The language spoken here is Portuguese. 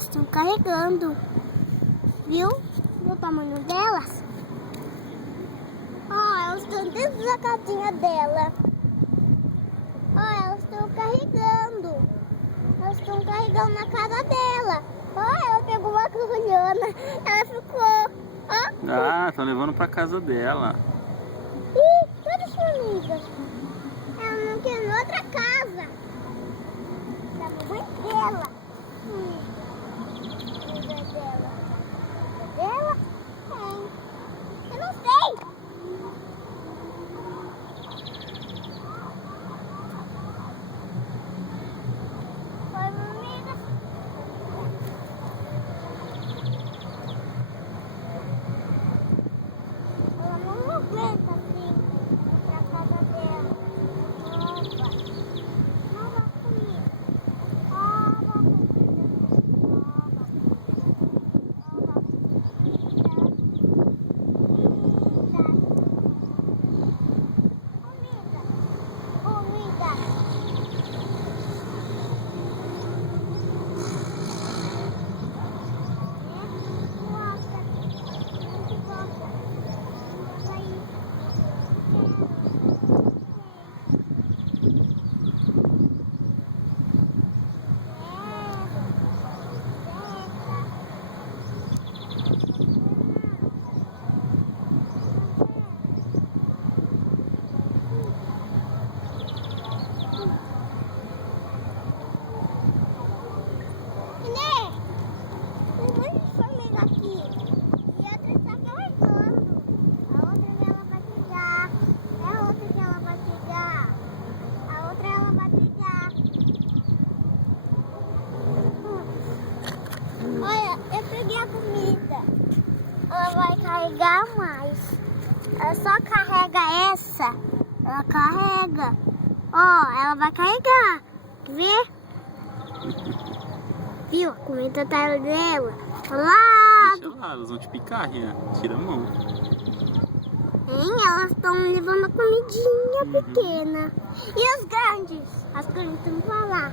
elas estão carregando. Viu? Viu o tamanho delas? Ó, elas estão dentro da casinha dela. Ó, elas estão carregando. Elas estão carregando na casa dela. Ó, ela pegou uma colhona. Ela ficou. Ó. Ah, estão levando pra casa dela. Ih, cadê as formigas? Ela não quer em outra casa. Da mamãe dela. Amiga dela. Dela? Tem. Eu não sei. Oi, amiga. Ela não aguenta assim pra casa dela. Opa. Nova comida. Nova comida. Nova comida. Comida. Olha, eu peguei a comida. Ela vai carregar mais. Ela só carrega essa. Ela carrega. Ó, ela vai carregar. Quer ver? Viu? A comida tá dela. Lá. Deixa lá, elas vão te picar, Rian. Tira a mão. Hein? Elas estão levando a comidinha pequena. E as grandes? As grandes estão pra lá.